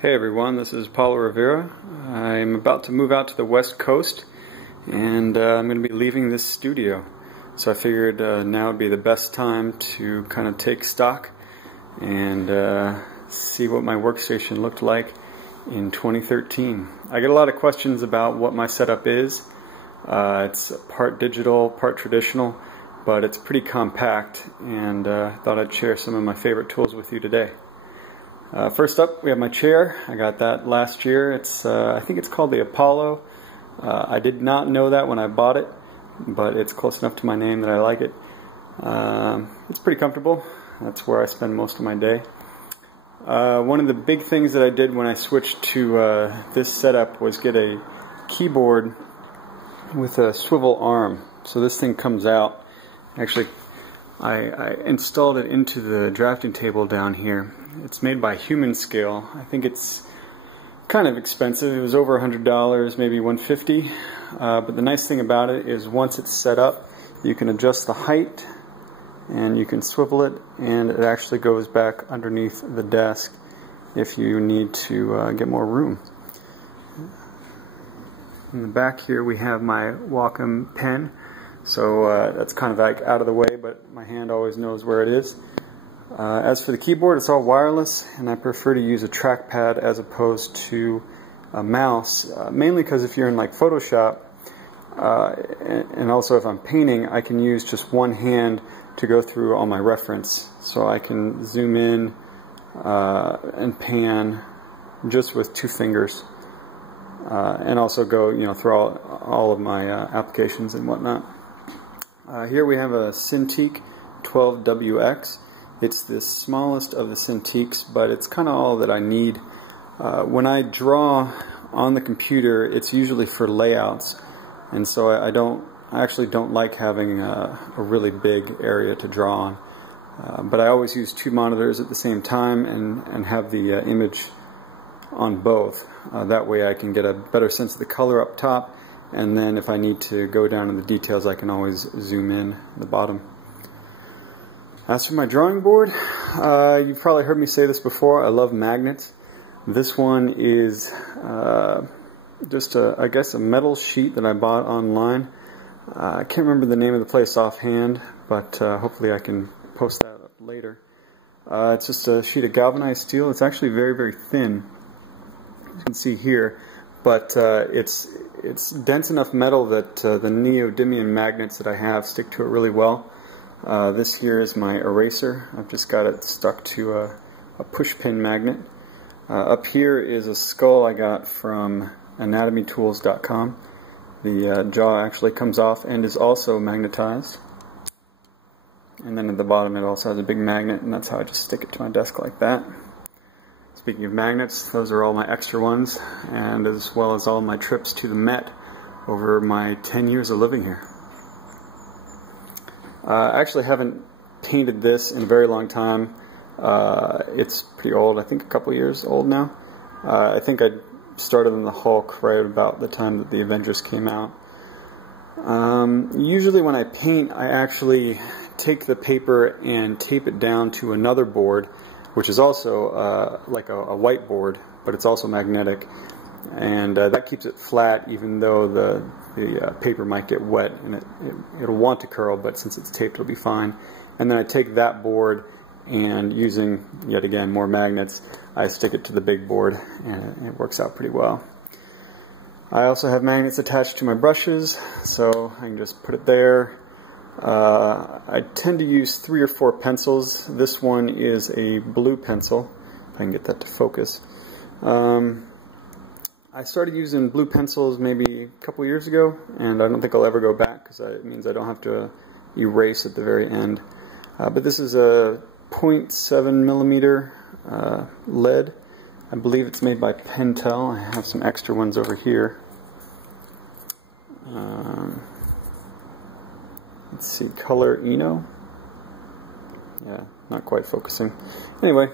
Hey everyone, this is Paulo Rivera. I'm about to move out to the West Coast and I'm going to be leaving this studio. So I figured now would be the best time to kind of take stock and see what my workstation looked like in 2013. I get a lot of questions about what my setup is. It's part digital, part traditional, but it's pretty compact, and I thought I'd share some of my favorite tools with you today. First up, we have my chair. I got that last year. It's I think it's called the Apollo. I did not know that when I bought it, but it's close enough to my name that I like it. It's pretty comfortable. That's where I spend most of my day. One of the big things that I did when I switched to this setup was get a keyboard with a swivel arm. So this thing comes out. Actually, I installed it into the drafting table down here. It's made by Human Scale. I think it's kind of expensive. It was over $100, maybe $150. But the nice thing about it is once it's set up, you can adjust the height and you can swivel it, and it actually goes back underneath the desk if you need to get more room. In the back here we have my Wacom pen. So that's kind of like out of the way, but my hand always knows where it is. As for the keyboard, it's all wireless, and I prefer to use a trackpad as opposed to a mouse, mainly because if you're in like Photoshop, and also if I'm painting, I can use just one hand to go through all my reference. So I can zoom in and pan just with two fingers, and also go, through all of my applications and whatnot. Here we have a Cintiq 12WX. It's the smallest of the Cintiqs, but it's kind of all that I need. When I draw on the computer, it's usually for layouts, and so I actually don't like having a really big area to draw on. But I always use two monitors at the same time and have the image on both. That way I can get a better sense of the color up top, and then if I need to go down in the details, I can always zoom in at the bottom. As for my drawing board, you've probably heard me say this before, I love magnets. This one is just I guess a metal sheet that I bought online. I can't remember the name of the place offhand, but hopefully I can post that up later. It's just a sheet of galvanized steel. It's actually very, very thin, as you can see here, but it's dense enough metal that the neodymium magnets that I have stick to it really well. This here is my eraser. I've just got it stuck to a push pin magnet. Up here is a skull I got from anatomytools.com. The jaw actually comes off and is also magnetized. And then at the bottom it also has a big magnet, and that's how I just stick it to my desk like that. Speaking of magnets, those are all my extra ones, and as well as all my trips to the Met over my 10 years of living here. I actually haven't painted this in a very long time. It's pretty old, I think a couple years old now. I think I started on the Hulk right about the time that the Avengers came out. Usually when I paint, I actually take the paper and tape it down to another board, which is also like a whiteboard, but it's also magnetic. And that keeps it flat, even though the paper might get wet and it'll want to curl, but since it's taped it'll be fine. And then I take that board and, using yet again more magnets, I stick it to the big board, and it works out pretty well. I also have magnets attached to my brushes, so I can just put it there. I tend to use 3 or 4 pencils. This one is a blue pencil, if I can get that to focus. I started using blue pencils maybe a couple years ago, and I don't think I'll ever go back because it means I don't have to erase at the very end. But this is a 0.7 millimeter lead. I believe it's made by Pentel. I have some extra ones over here. Let's see, Color Eno. Yeah, not quite focusing. Anyway,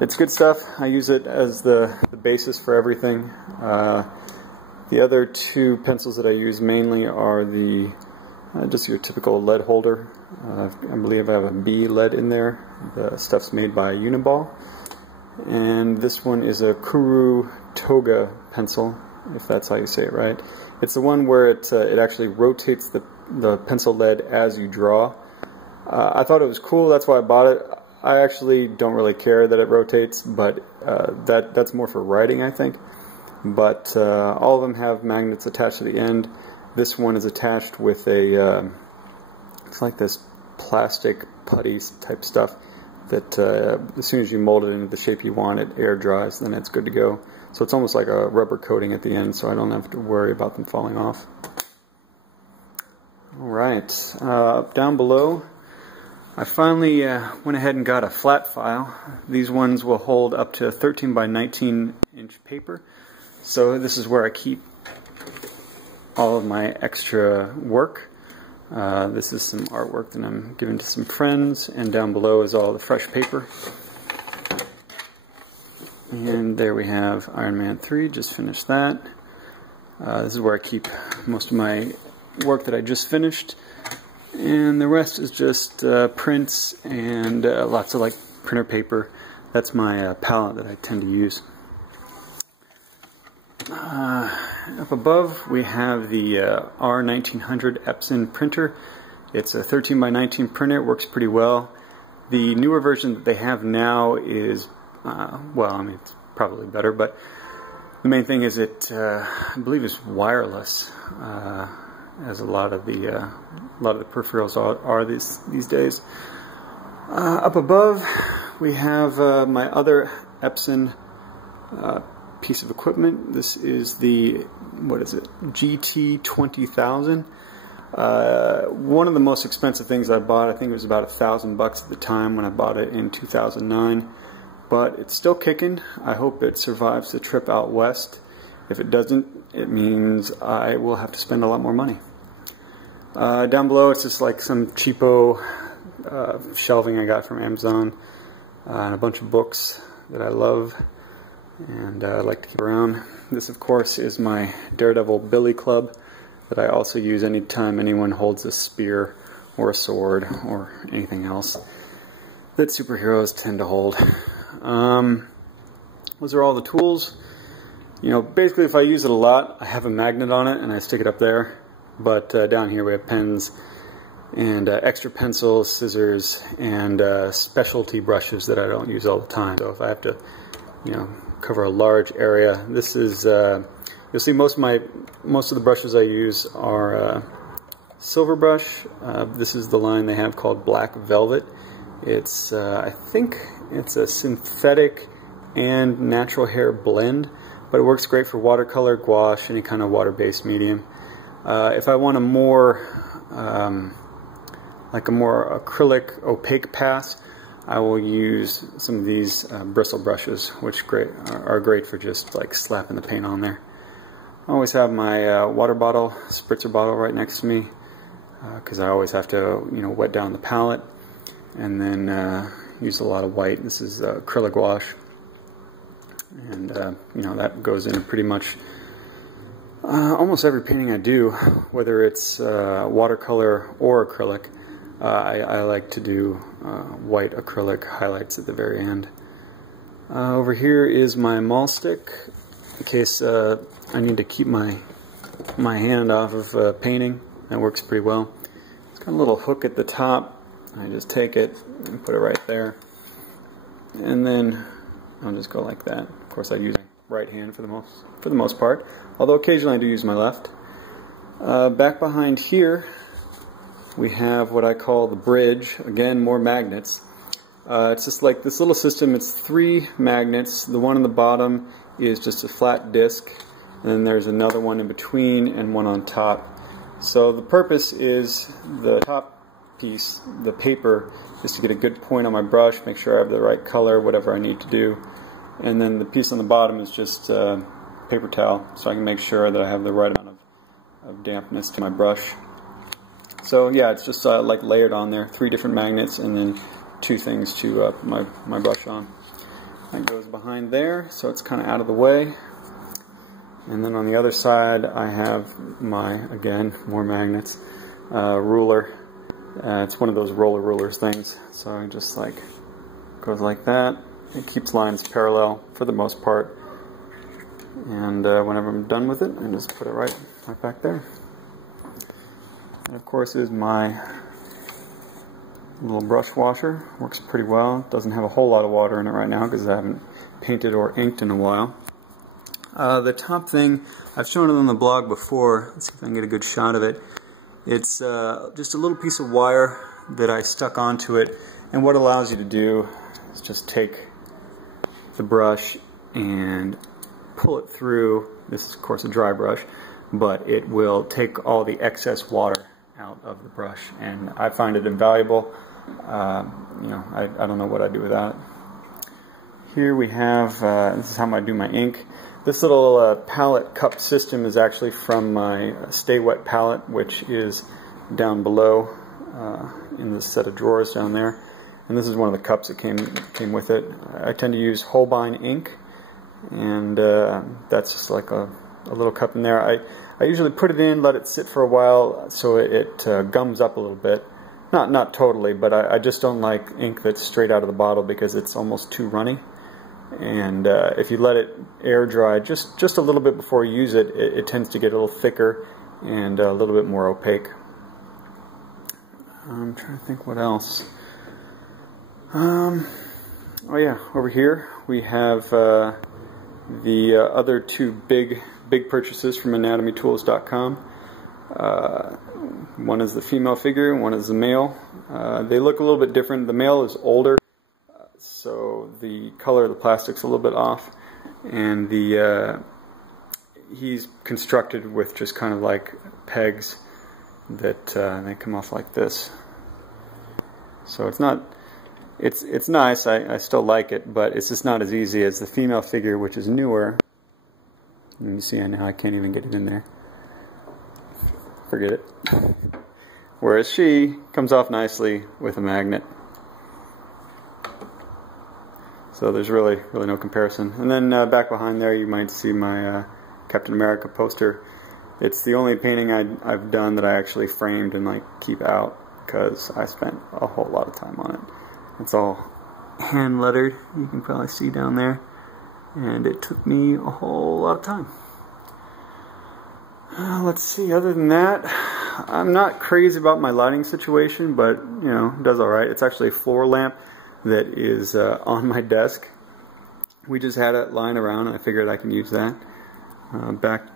it's good stuff. I use it as the basis for everything. The other 2 pencils that I use mainly are the just your typical lead holder. I believe I have a B lead in there. The stuff's made by Uniball. And this one is a Kuru Toga pencil, if that's how you say it right. It's the one where it actually rotates the pencil lead as you draw. I thought it was cool, that's why I bought it. I actually don't really care that it rotates, but that's more for writing, I think. But all of them have magnets attached to the end. This one is attached with a, it's like this plastic putty type stuff that as soon as you mold it into the shape you want, it air dries, then it's good to go. So it's almost like a rubber coating at the end, so I don't have to worry about them falling off. Alright, down below, I finally went ahead and got a flat file. These ones will hold up to 13 by 19 inch paper. So this is where I keep all of my extra work. This is some artwork that I'm giving to some friends, and down below is all the fresh paper. And there we have Iron Man 3, just finished that. This is where I keep most of my work that I just finished. And the rest is just prints and lots of like printer paper. That's my palette that I tend to use. Up above we have the R1900 Epson printer. It's a 13 by 19 printer. It works pretty well. The newer version that they have now is, well, I mean, it's probably better, but the main thing is it, I believe it's wireless, as a lot of the peripherals are these days. Up above we have my other Epson piece of equipment. This is the, what is it, GT20000. One of the most expensive things I bought. I think it was about $1,000 at the time when I bought it in 2009, but it's still kicking. I hope it survives the trip out west. If it doesn't, it means I will have to spend a lot more money. Down below it's just like some cheapo shelving I got from Amazon, and a bunch of books that I love and I like to keep around. This, of course, is my Daredevil Billy Club that I also use anytime anyone holds a spear or a sword or anything else that superheroes tend to hold. Those are all the tools. You know, basically if I use it a lot, I have a magnet on it and I stick it up there. But down here we have pens and extra pencils, scissors, and specialty brushes that I don't use all the time. So if I have to, you know, cover a large area, this is, you'll see most of the brushes I use are silver brush. This is the line they have called Black Velvet. It's, I think it's a synthetic and natural hair blend, but it works great for watercolor, gouache, any kind of water-based medium. If I want a more, like a more acrylic, opaque pass, I will use some of these bristle brushes, which are great for just like slapping the paint on there. I always have my water bottle, spritzer bottle right next to me, because I always have to, you know, wet down the palette, and then use a lot of white. This is acrylic gouache, and you know, that goes into pretty much almost every painting I do, whether it's watercolor or acrylic. I like to do white acrylic highlights at the very end. Over here is my maul stick, in case I need to keep my hand off of painting. That works pretty well. It's got a little hook at the top. I just take it and put it right there, and then I'll just go like that. Of course, I use my right hand for the most part, although occasionally I do use my left. Back behind here we have what I call the bridge. Again, more magnets. It's just like this little system. It's 3 magnets. The one on the bottom is just a flat disc, and then there's another one in between and one on top. So the purpose is the top piece, the paper, is to get a good point on my brush, make sure I have the right color, whatever I need to do. And then the piece on the bottom is just paper towel, so I can make sure that I have the right amount of dampness to my brush. So yeah, it's just like layered on there, 3 different magnets, and then 2 things to put my brush on. That goes behind there, so it's kind of out of the way. And then on the other side, I have my, again, more magnets, ruler. It's one of those roller rulers things, so it just like goes like that, it keeps lines parallel for the most part. And whenever I'm done with it, I just put it right back there. And of course is my little brush washer. Works pretty well. Doesn't have a whole lot of water in it right now because I haven't painted or inked in a while. The top thing, I've shown it on the blog before. Let's see if I can get a good shot of it. It's just a little piece of wire that I stuck onto it, and what it allows you to do is just take the brush and pull it through. This is of course a dry brush, but it will take all the excess water out of the brush, and I find it invaluable. You know, I don't know what I'd do without it. Here we have, this is how I do my ink. This little palette cup system is actually from my Stay Wet palette, which is down below in the set of drawers down there. And this is one of the cups that came with it. I tend to use Holbein ink, and that's just like a little cup in there. I usually put it in, let it sit for a while so it gums up a little bit. Not totally, but I just don't like ink that's straight out of the bottle because it's almost too runny. And if you let it air dry just a little bit before you use it, it tends to get a little thicker and a little bit more opaque. I'm trying to think what else. Oh yeah, over here we have the other two big purchases from anatomytools.com. One is the female figure and one is the male. They look a little bit different. The male is older, so the color of the plastic's a little bit off, and he's constructed with just kind of like pegs that they come off like this. So it's not, it's nice. I still like it, but it's just not as easy as the female figure, which is newer. And you see now I can't even get it in there. Forget it. Whereas she comes off nicely with a magnet. So there's really no comparison. And then back behind there you might see my Captain America poster. It's the only painting I've done that I actually framed and like keep out because I spent a whole lot of time on it. It's all hand lettered, you can probably see down there, and it took me a whole lot of time. Let's see, other than that, I'm not crazy about my lighting situation, but you know, it does alright. It's actually a floor lamp that is on my desk. We just had it lying around and I figured I can use that. Back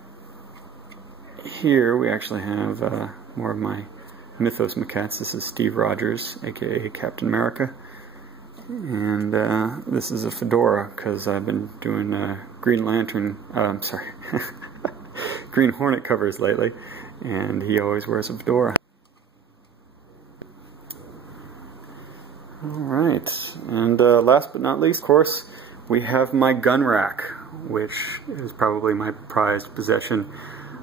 here we actually have more of my Mythos maquettes. This is Steve Rogers, aka Captain America. And this is a fedora because I've been doing Green Lantern, Green Hornet covers lately, and he always wears a fedora. Alright, and last but not least, of course, we have my gun rack, which is probably my prized possession.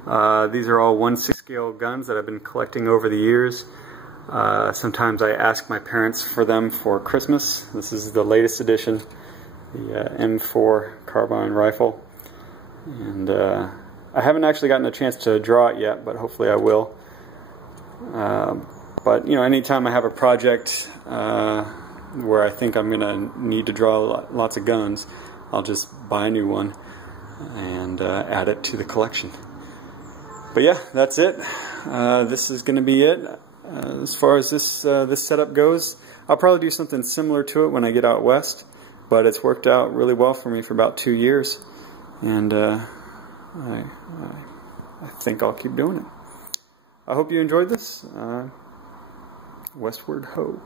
These are all 1/6 scale guns that I've been collecting over the years. Sometimes I ask my parents for them for Christmas. This is the latest edition, the M4 carbine rifle. And I haven't actually gotten a chance to draw it yet, but hopefully I will. But you know, anytime I have a project where I think I'm gonna need to draw lots of guns, I'll just buy a new one and add it to the collection. But yeah, that's it. This is gonna be it. As far as this setup goes, I'll probably do something similar to it when I get out west, but it's worked out really well for me for about 2 years, and I think I'll keep doing it. I hope you enjoyed this. Westward ho!